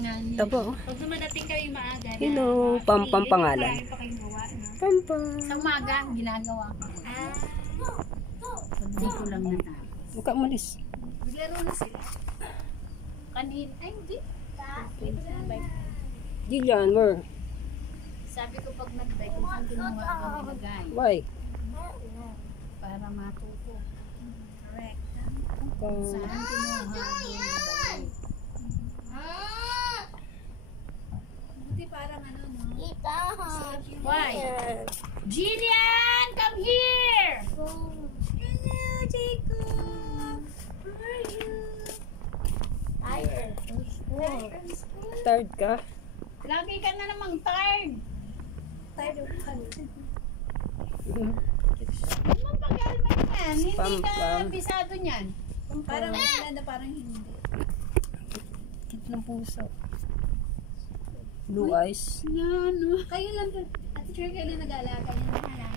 kailangan. Tabo. Pag dumadating kayo maaga na. Hello, Pampam pangalan. Marami pa kayong gawa, no? Pampam. Sa umaga, ginagawa ko. Pagdi ko lang natapos. Huwag ka umalis. Naglaro na sila. Kanina, ay hindi. Jillian, where? Sabi ko pag nag-bike, kung saan kinuha kami nagay. Why? Para matuto. Correct. Um, Saan kinuha doon? Buti parang ano, no? Why? Jillian, come here! Hello, Jacob! How are you? Tired. tired ka? Lagi ka na namang tired. Tired of Anong pag-alman yan? Hindi ka bisado niyan. Parang wala na parang hindi. Kit ng puso. Blue eyes. Yan. Kayo lang, Ate Cher, kayo lang nag-aalaga niya.